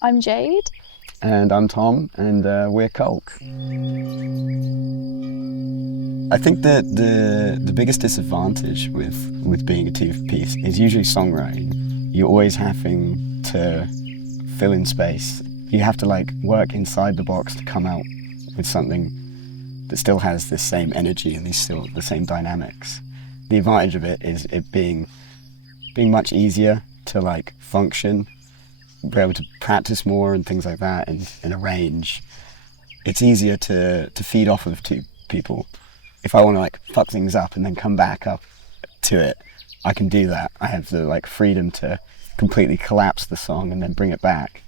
I'm Jade. And I'm Tom, and we're KULK. I think that the biggest disadvantage with being a two-piece is usually songwriting. You're always having to fill in space. You have to like work inside the box to come out with something that still has this same energy and the same dynamics. The advantage of it is it being much easier to like function, be able to practice more and things like that and arrange. It's easier to feed off of two people. If I want to like fuck things up and then come back up to it, I can do that. I have the like freedom to completely collapse the song and then bring it back.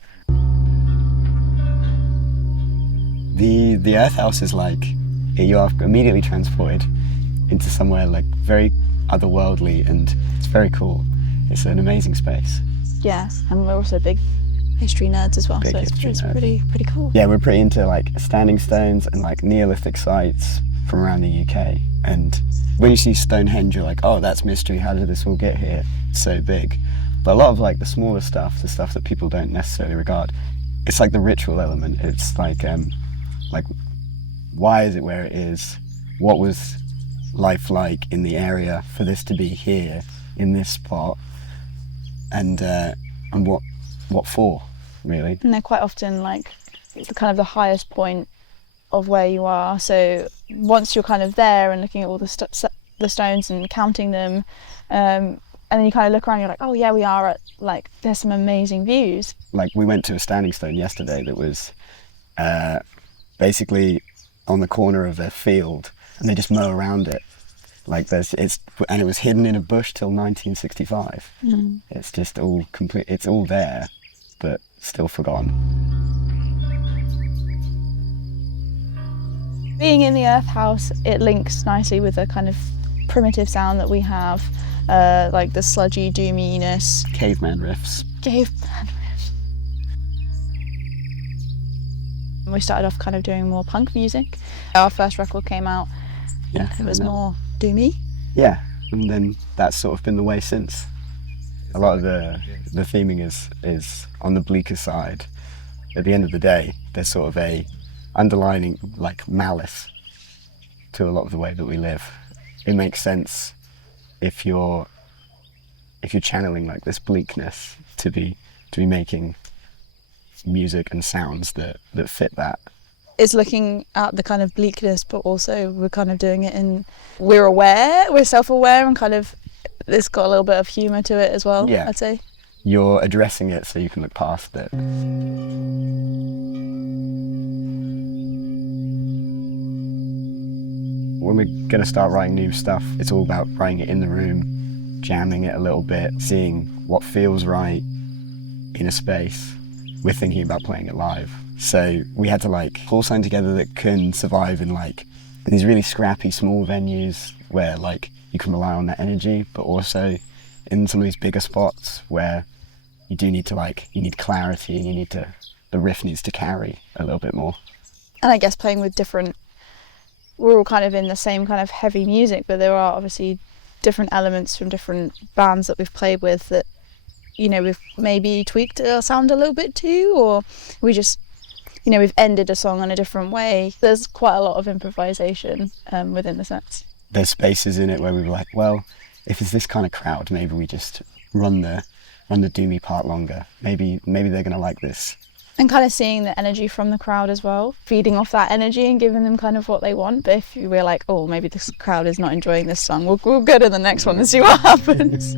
The Earth House is like, you are immediately transported into somewhere like very otherworldly, and it's very cool. It's an amazing space. Yes, and we're also big history nerds as well, Big so it's pretty cool. Yeah, we're pretty into like standing stones and like Neolithic sites from around the UK. And when you see Stonehenge, you're like, oh, that's mystery. How did this all get here? It's so big. But a lot of like the smaller stuff, the stuff that people don't necessarily regard, it's like the ritual element. It's like why is it where it is? What was life like in the area for this to be here in this spot? And what for, really? And they're quite often like the kind of the highest point of where you are. So once you're kind of there and looking at all the stones and counting them, and then you kind of look around, you're like, oh yeah, we are at like, there's some amazing views. Like we went to a standing stone yesterday that was basically on the corner of a field, and they just mow around it. Like and it was hidden in a bush till 1965. Mm. It's just all complete. It's all there, but still forgotten. Being in the Earth House, it links nicely with a kind of primitive sound that we have, like the sludgy doominess. Caveman riffs. We started off kind of doing more punk music. Our first record came out. Yeah, it was more doomy. Yeah, and then that's sort of been the way since. A lot of the theming is on the bleaker side. At the end of the day, there's sort of a underlining like malice to a lot of the way that we live. It makes sense if you're channeling like this bleakness to be making music and sounds that fit that. It's looking at the kind of bleakness, but also we're kind of doing it we're self-aware, and kind of it's got a little bit of humour to it as well. Yeah, I'd say. You're addressing it so you can look past it. When we're going to start writing new stuff, it's all about writing it in the room, jamming it a little bit, seeing what feels right in a space. We're thinking about playing it live. So we had to like pull something together that can survive in like these really scrappy small venues where like you can rely on that energy, but also in some of these bigger spots where you do need to you need clarity, and the riff needs to carry a little bit more. And I guess playing with we're all kind of in the same kind of heavy music, but there are obviously different elements from different bands that we've played with that, you know, we've maybe tweaked our sound a little bit too, or we just, you know, we've ended a song in a different way. There's quite a lot of improvisation within the sets. There's spaces in it where we were like, well, if it's this kind of crowd, maybe we just run the doomy part longer. Maybe they're going to like this. And kind of seeing the energy from the crowd as well, feeding off that energy and giving them kind of what they want. But if we're like, oh, maybe this crowd is not enjoying this song, we'll go to the next one and see what happens.